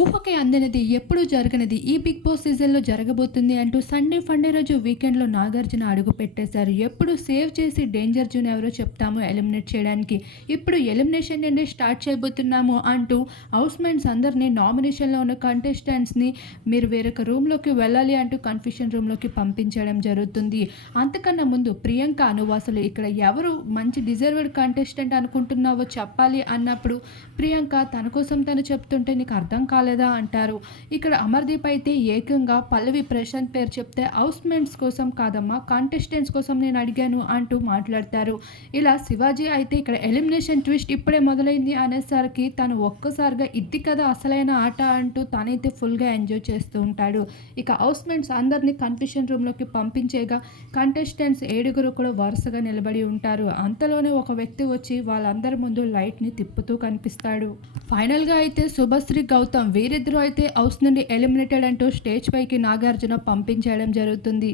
ఊహకే అందినది ఎప్పుడూ జరగనిది. ఈ big boss సీజన్లో జరగబోతుంది అంటూ సండే ఫండే రోజు వీకెండ్లో నాగార్జున అడుగు పెట్టేశారు. ఎప్పుడు సేవ్ చేసి డేంజర్ జోన్ ఎవరో చెప్తాము ఎలిమినేట్ చేయడానికి. ఇప్పుడు ఎలిమినేషన్ నుండి స్టార్ట్ చేయబోతున్నాము అంటూ హౌస్ మెన్స్ అందరినీ నామినేషన్లో ఉన్న కంటెస్టెంట్స్ని మీరు వేరొక రూమ్లోకి వెళ్ళాలి అంటూ కన్ఫ్యూషన్ రూమ్లోకి పంపించడం జరుగుతుంది. అంతకన్నా ముందు ప్రియాంక అనువాసులు ఇక్కడ ఎవరు మంచి డిజర్వ్డ్ కంటెస్టెంట్ అనుకుంటున్నావో చెప్పాలి అన్నప్పుడు ప్రియాంక తన కోసం తను చెప్తుంటే నీకు అర్థం కాదు అంటారు. ఇక్కడ అమర్దీప్ అయితే ఏకంగా పల్లవి ప్రశాంత్ పేరు చెప్తే హౌస్మెంట్స్ కోసం కాదమ్మా కాంటెస్టెంట్స్ కోసం నేను అడిగాను అంటూ మాట్లాడతారు. ఇలా శివాజీ అయితే ఇక్కడ ఎలిమినేషన్ ట్విస్ట్ ఇప్పుడే మొదలైంది అనేసరికి తను ఒక్కసారిగా ఇది కదా అసలైన ఆట అంటూ తనైతే ఫుల్గా ఎంజాయ్ చేస్తూ ఉంటాడు. ఇక హౌస్మెంట్స్ అందరినీ కన్ఫ్యూషన్ రూమ్లోకి పంపించేగా కంటెస్టెంట్స్ ఏడుగురు కూడా వరుసగా నిలబడి ఉంటారు. అంతలోనే ఒక వ్యక్తి వచ్చి వాళ్ళందరి ముందు లైట్ని తిప్పుతూ కనిపిస్తాడు. ఫైనల్గా అయితే శుభశ్రీ గౌతమ్ వీరిద్దరూ అయితే హౌస్ నుండి ఎలిమినేటెడ్ అంటూ స్టేజ్ పైకి నాగార్జున పంపించేయడం జరుగుతుంది.